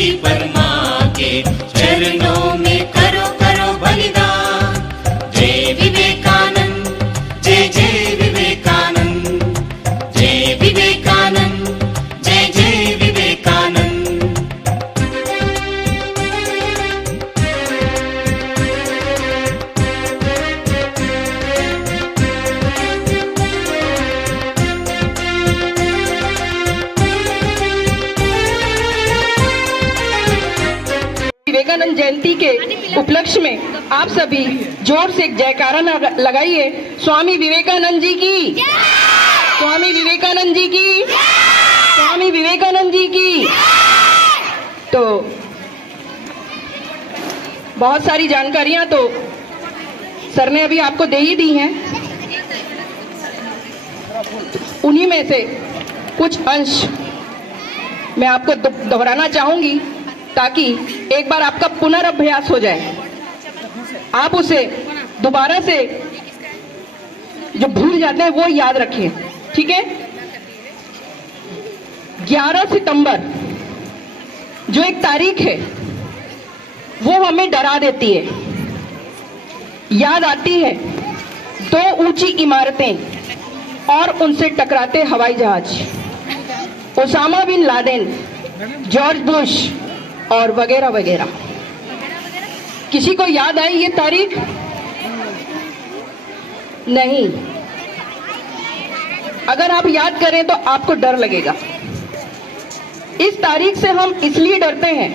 धरती पर माँ के चरणों में करो करो बलिदान। जय विवेकानंद, जय जय विवेकानंद, जय विवेकानंद, जय जय विवेकानंद। विवेकानंद जयंती के उपलक्ष्य में आप सभी जोर से एक जयकारा लगाइए। स्वामी विवेकानंद जी की, स्वामी विवेकानंद जी की, स्वामी विवेकानंद जी की। तो बहुत सारी जानकारियां तो सर ने अभी आपको दे ही दी हैं, उन्हीं में से कुछ अंश मैं आपको दोहराना चाहूंगी ताकि एक बार आपका पुनर्अभ्यास हो जाए, आप उसे दोबारा से जो भूल जाते हैं वो याद रखें। ठीक है? 11 सितंबर जो एक तारीख है वो हमें डरा देती है। याद आती है 2 ऊंची इमारतें और उनसे टकराते हवाई जहाज, Osama bin Laden, George Bush और वगैरह वगैरह। किसी को याद आई ये तारीख? नहीं। अगर आप याद करें तो आपको डर लगेगा। इस तारीख से हम इसलिए डरते हैं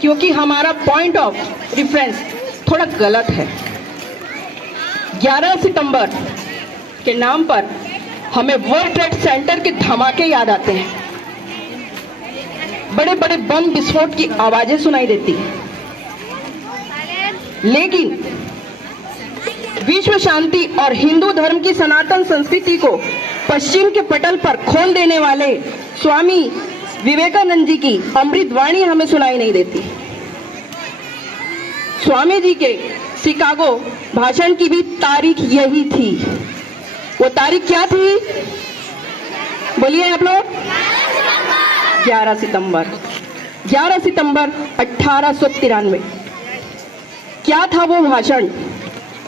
क्योंकि हमारा पॉइंट ऑफ रेफरेंस थोड़ा गलत है। 11 सितंबर के नाम पर हमें वर्ल्ड ट्रेड सेंटर के धमाके याद आते हैं, बड़े बड़े बम विस्फोट की आवाजें सुनाई देती हैं। लेकिन विश्व शांति और हिंदू धर्म की सनातन संस्कृति को पश्चिम के पटल पर खोल देने वाले स्वामी विवेकानंद जी की अमृत वाणी हमें सुनाई नहीं देती। स्वामी जी के शिकागो भाषण की भी तारीख यही थी। वो तारीख क्या थी? बोलिए आप लोग। 11 सितंबर 11 सितंबर 1893। क्या था वो भाषण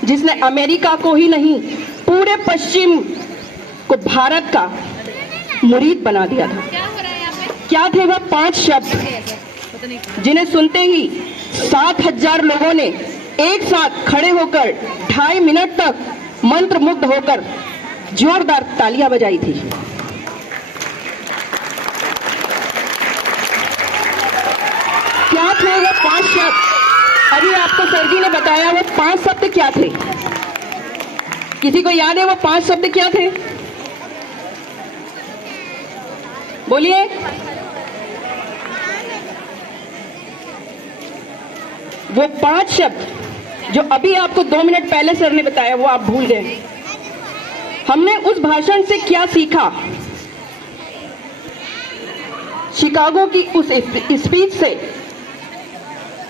जिसने अमेरिका को ही नहीं पूरे पश्चिम को भारत का मुरीद बना दिया था? क्या थे वह 5 शब्द जिन्हें सुनते ही 7000 लोगों ने एक साथ खड़े होकर 2.5 मिनट तक मंत्रमुग्ध होकर जोरदार तालियां बजाई थी? क्या थे वो 5 शब्द? अभी आपको सर जी ने बताया वो 5 शब्द क्या थे। किसी को याद है वो 5 शब्द क्या थे? बोलिए। वो 5 शब्द जो अभी आपको 2 मिनट पहले सर ने बताया वो आप भूल गए। हमने उस भाषण से क्या सीखा? शिकागो की उस स्पीच से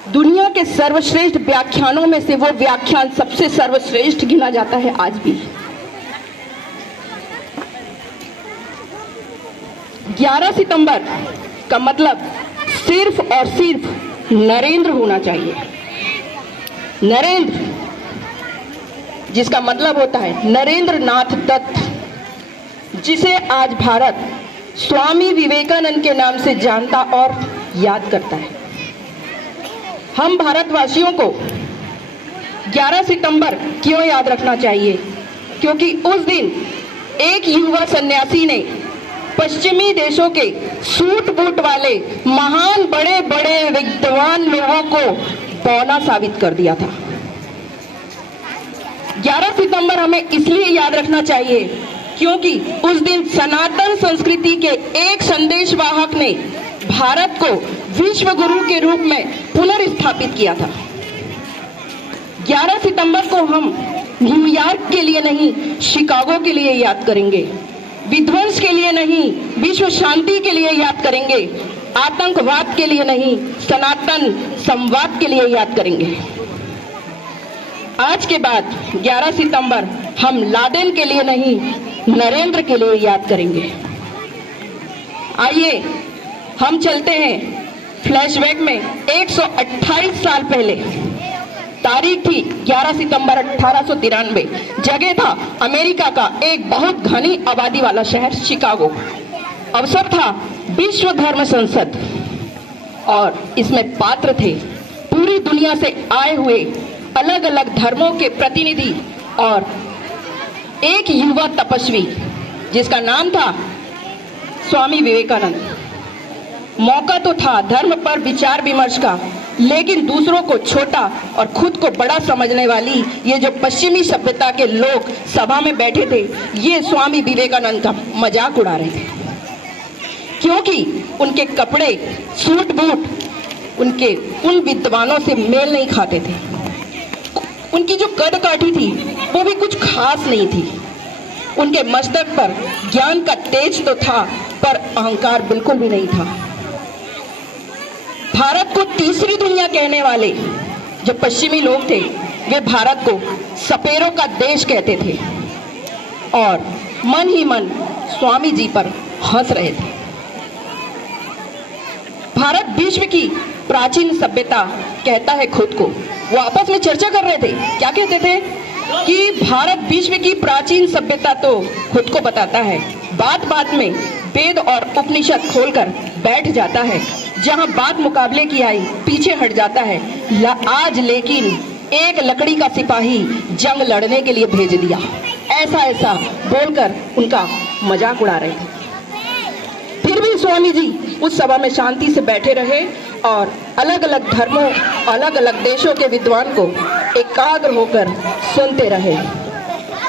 दुनिया के सर्वश्रेष्ठ व्याख्यानों में से वो व्याख्यान सबसे सर्वश्रेष्ठ गिना जाता है आज भी। 11 सितंबर का मतलब सिर्फ और सिर्फ नरेंद्र होना चाहिए। नरेंद्र, जिसका मतलब होता है नरेंद्र नाथ दत्त, जिसे आज भारत स्वामी विवेकानंद के नाम से जानता और याद करता है। हम भारतवासियों को 11 सितंबर क्यों याद रखना चाहिए? क्योंकि उस दिन एक युवा सन्यासी ने पश्चिमी देशों के सूट बूट वाले महान बड़े बड़े विद्वान लोगों को बौना साबित कर दिया था। 11 सितंबर हमें इसलिए याद रखना चाहिए क्योंकि उस दिन सनातन संस्कृति के एक संदेशवाहक ने भारत को विश्व गुरु के रूप में पुनर्स्थापित किया था। 11 सितंबर को हम न्यूयॉर्क के लिए नहीं, शिकागो के लिए याद करेंगे। विध्वंस के लिए नहीं, विश्व शांति के लिए याद करेंगे। आतंकवाद के लिए नहीं, सनातन संवाद के लिए याद करेंगे। आज के बाद 11 सितंबर हम लादेन के लिए नहीं, नरेंद्र के लिए याद करेंगे। आइए हम चलते हैं फ्लैशबैक में 128 साल पहले, तारीख थी 11 सितंबर 1893, जगह था अमेरिका का एक बहुत घनी आबादी वाला शहर शिकागो। अवसर था विश्व धर्म संसद और इसमें पात्र थे पूरी दुनिया से आए हुए अलग अलग धर्मों के प्रतिनिधि और एक युवा तपस्वी जिसका नाम था स्वामी विवेकानंद। मौका तो था धर्म पर विचार विमर्श का, लेकिन दूसरों को छोटा और खुद को बड़ा समझने वाली ये जो पश्चिमी सभ्यता के लोग सभा में बैठे थे, ये स्वामी विवेकानंद का मजाक उड़ा रहे थे, क्योंकि उनके कपड़े सूट बूट उनके उन विद्वानों से मेल नहीं खाते थे। उनकी जो कद काठी थी वो भी कुछ खास नहीं थी। उनके मस्तक पर ज्ञान का तेज तो था, पर अहंकार बिल्कुल भी नहीं था। भारत को तीसरी दुनिया कहने वाले जो पश्चिमी लोग थे, वे भारत को सपेरों का देश कहते थे और मन ही मन स्वामी जी पर हंस रहे थे। भारत विश्व की प्राचीन सभ्यता कहता है खुद को। वो आपस में चर्चा कर रहे थे, क्या कहते थे कि भारत विश्व की प्राचीन सभ्यता तो खुद को बताता है, बात बात में वेद और उपनिषद खोलकर बैठ जाता है, जहां बात मुकाबले की आई पीछे हट जाता है। आज लेकिन एक लकड़ी का सिपाही जंग लड़ने के लिए भेज दिया, ऐसा ऐसा बोलकर उनका मजाक उड़ा रहे थे। फिर भी स्वामी जी उस सभा में शांति से बैठे रहे और अलग अलग धर्मों, अलग अलग देशों के विद्वान को एकाग्र होकर सुनते रहे।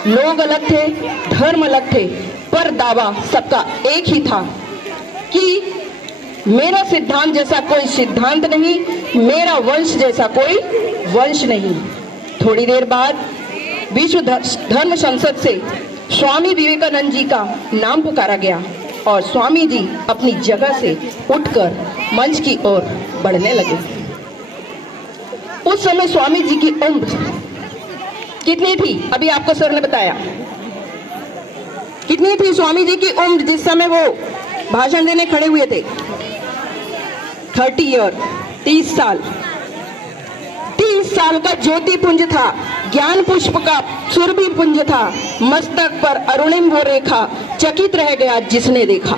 लोग अलग थे, धर्म अलग थे, पर दावा सबका एक ही था कि मेरा सिद्धांत जैसा कोई सिद्धांत नहीं, मेरा वंश जैसा कोई वंश नहीं। थोड़ी देर बाद विश्व धर्म संसद से स्वामी विवेकानंद जी का नाम पुकारा गया और स्वामी जी अपनी जगह से उठकर मंच की ओर बढ़ने लगे। उस समय स्वामी जी की उम्र कितनी थी? अभी आपको सर ने बताया कितनी थी स्वामी जी की उम्र जिस समय वो भाषण देने खड़े हुए थे। 30 ईयर, 30 साल। 30 साल का ज्योति पुंज था, ज्ञान पुष्प का सुरभि पुंज था, मस्तक पर अरुणिम वो रेखा, चकित रह गया जिसने देखा।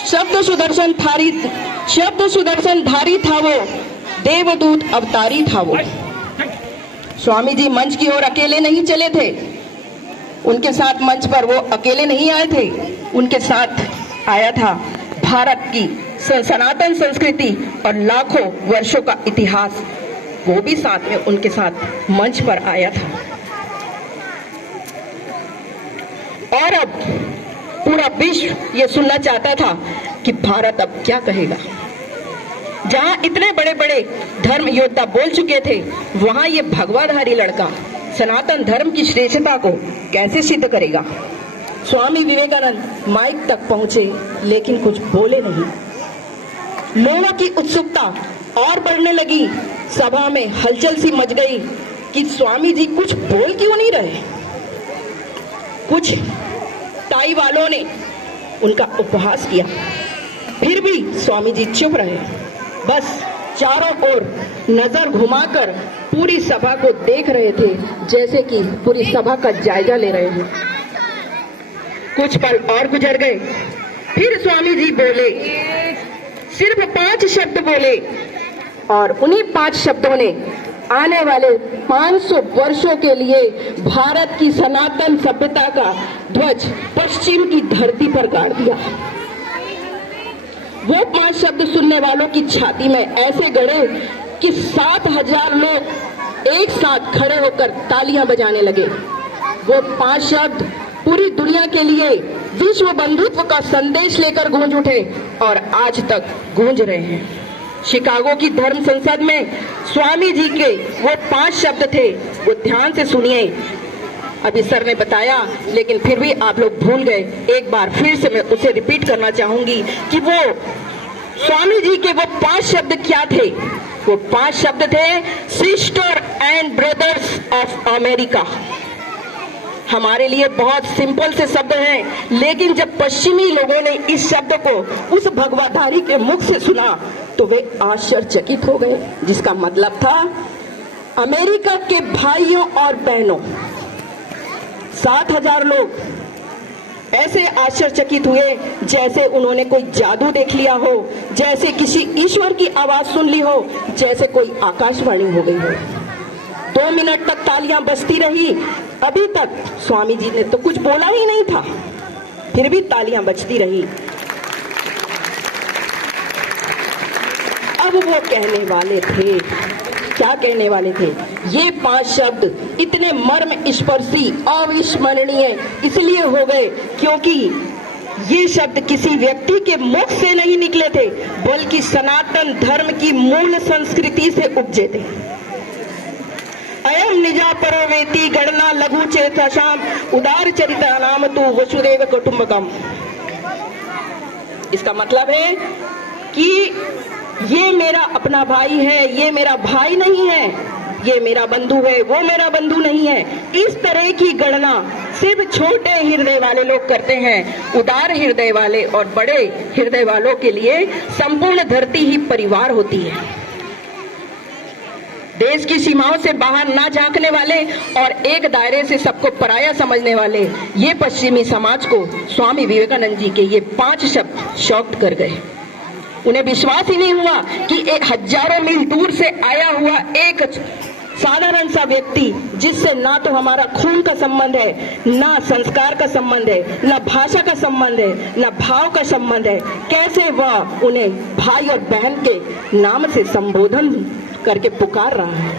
शब्द सुदर्शन धारी था वो, देवदूत अवतारी था वो। स्वामी जी मंच की ओर अकेले नहीं चले थे, उनके साथ मंच पर वो अकेले नहीं आए थे, उनके साथ आया था भारत की सनातन संस्कृति और लाखों वर्षों का इतिहास, वो भी साथ में उनके साथ मंच पर आया था। और अब पूरा विश्व ये सुनना चाहता था कि भारत अब क्या कहेगा। जहां इतने बड़े बड़े धर्म योद्धा बोल चुके थे, वहां ये भगवाधारी लड़का सनातन धर्म की श्रेष्ठता को कैसे सिद्ध करेगा। स्वामी विवेकानंद माइक तक पहुंचे, लेकिन कुछ बोले नहीं। लोगों की उत्सुकता और बढ़ने लगी, सभा में हलचल सी मच गई कि स्वामी जी कुछ बोल क्यों नहीं रहे। कुछ ताई वालों ने उनका उपहास किया, फिर भी स्वामी जी चुप रहे। बस चारों ओर नजर घुमाकर पूरी सभा को देख रहे थे, जैसे कि पूरी सभा का जायजा ले रहे हैं। कुछ पल और गुजर गए, फिर स्वामी जी बोले, सिर्फ 5 शब्द बोले, और उन्हीं 5 शब्दों ने आने वाले 500 वर्षों के लिए भारत की सनातन सभ्यता का ध्वज पश्चिम की धरती पर गाड़ दिया। वो 5 शब्द सुनने वालों की छाती में ऐसे गड़े कि 7000 लोग एक साथ खड़े होकर तालियां बजाने लगे। वो 5 शब्द पूरी दुनिया के लिए विश्व बंधुत्व का संदेश लेकर गूंज उठे और आज तक गूंज रहे हैं। शिकागो की धर्म संसद में स्वामी जी के वो 5 शब्द थे, वो ध्यान से सुनिए। अभी सर ने बताया, लेकिन फिर भी आप लोग भूल गए। एक बार फिर से मैं उसे रिपीट करना चाहूंगी कि वो स्वामी जी के वो 5 शब्द क्या थे। वो 5 शब्द थे, sister and brothers of America. हमारे लिए बहुत सिंपल से शब्द हैं, लेकिन जब पश्चिमी लोगों ने इस शब्द को उस भगवाधारी के मुख से सुना तो वे आश्चर्यचकित हो गए, जिसका मतलब था अमेरिका के भाइयों और बहनों 60,000 लोग ऐसे आश्चर्यचकित हुए जैसे उन्होंने कोई जादू देख लिया हो, जैसे किसी ईश्वर की आवाज सुन ली हो, जैसे कोई आकाशवाणी हो गई हो। 2 मिनट तक तालियां बजती रही। अभी तक स्वामी जी ने तो कुछ बोला ही नहीं था, फिर भी तालियां बजती रही। अब वो कहने वाले थे, क्या कहने वाले थे? ये 5 शब्द इतने मर्म स्पर्शी अविस्मरणीय इसलिए हो गए क्योंकि ये शब्द किसी व्यक्ति के मुख से नहीं निकले थे, बल्कि सनातन धर्म की मूल संस्कृति से उपजे थे। अयम निजा परोवेति गणना लघु चेतसाम उदार चरिता नाम तु वसुदेव कुटुंबकम। इसका मतलब है कि ये मेरा अपना भाई है, ये मेरा भाई नहीं है, ये मेरा बंधु है, वो मेरा बंधु नहीं है। इस तरह की गणना सिर्फ छोटे हृदय वाले लोग करते हैं। उदार हृदय वाले और बड़े हृदय वालों के लिए संपूर्ण धरती ही परिवार होती है। देश की सीमाओं से बाहर ना झांकने वाले और एक दायरे से सबको पराया समझने वाले ये पश्चिमी समाज को स्वामी विवेकानंद जी के ये 5 शब्द शॉक्ड कर गए। उन्हें विश्वास ही नहीं हुआ कि एक हजारों मील दूर से आया हुआ एक साधारण सा व्यक्ति, जिससे ना तो हमारा खून का संबंध है, ना संस्कार का संबंध है, ना भाषा का संबंध है, ना भाव का संबंध है, कैसे वह उन्हें भाई और बहन के नाम से संबोधन करके पुकार रहा है।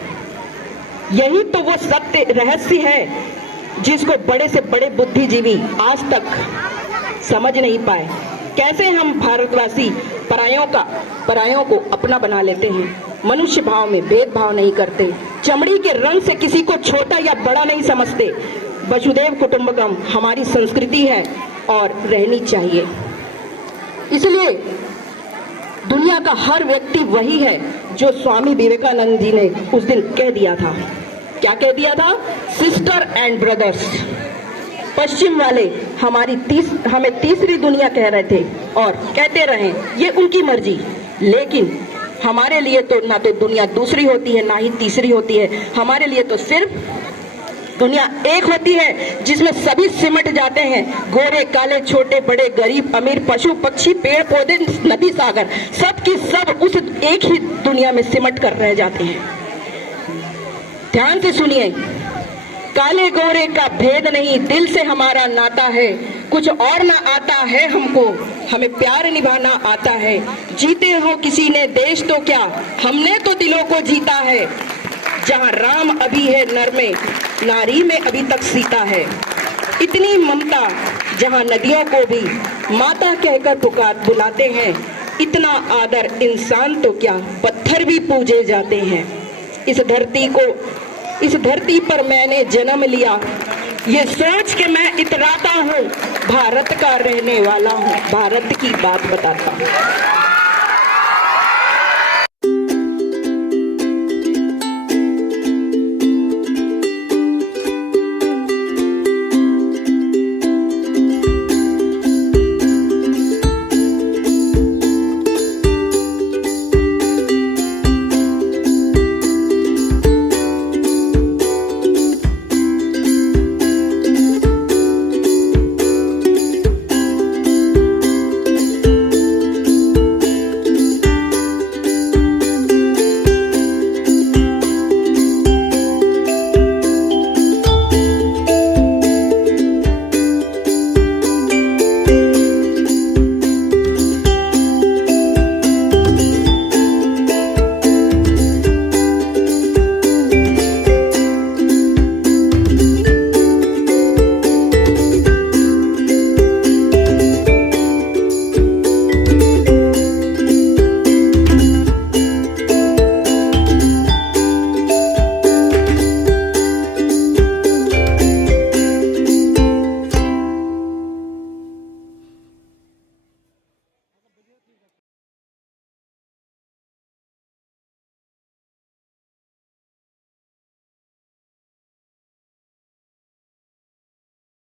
यही तो वो सत्य रहस्य है जिसको बड़े से बड़े बुद्धिजीवी आज तक समझ नहीं पाए। कैसे हम भारतवासी परायों को अपना बना लेते हैं, मनुष्य भाव में भेदभाव नहीं करते, चमड़ी के रंग से किसी को छोटा या बड़ा नहीं समझते। वसुदेव कुटुंबकम हमारी संस्कृति है और रहनी चाहिए। इसलिए दुनिया का हर व्यक्ति वही है जो स्वामी विवेकानंद जी ने उस दिन कह दिया था। क्या कह दिया था? Sister and brothers. पश्चिम वाले हमें तीसरी दुनिया कह रहे थे और कहते रहे, ये उनकी मर्जी, लेकिन हमारे लिए तो ना तो दुनिया दूसरी होती है ना ही तीसरी होती है। हमारे लिए तो सिर्फ दुनिया एक होती है जिसमें सभी सिमट जाते हैं। गोरे काले छोटे बड़े गरीब अमीर पशु पक्षी पेड़ पौधे नदी सागर सब की सब उस एक ही दुनिया में सिमट कर रह जाते हैं। ध्यान से सुनिए, काले गोरे का भेद नहीं, दिल से हमारा नाता है। कुछ और ना आता है हमको, हमें प्यार निभाना आता है। जीते हो किसी ने देश तो क्या, हमने तो दिलों को जीता है। जहाँ राम अभी है नर में, नारी में अभी तक सीता है। इतनी ममता जहाँ नदियों को भी माता कहकर बुलाते हैं। इतना आदर इंसान तो क्या, पत्थर भी पूजे जाते हैं। इस धरती पर मैंने जन्म लिया, ये सोच के मैं इतराता हूँ, भारत का रहने वाला हूँ, भारत की बात बताता हूँ।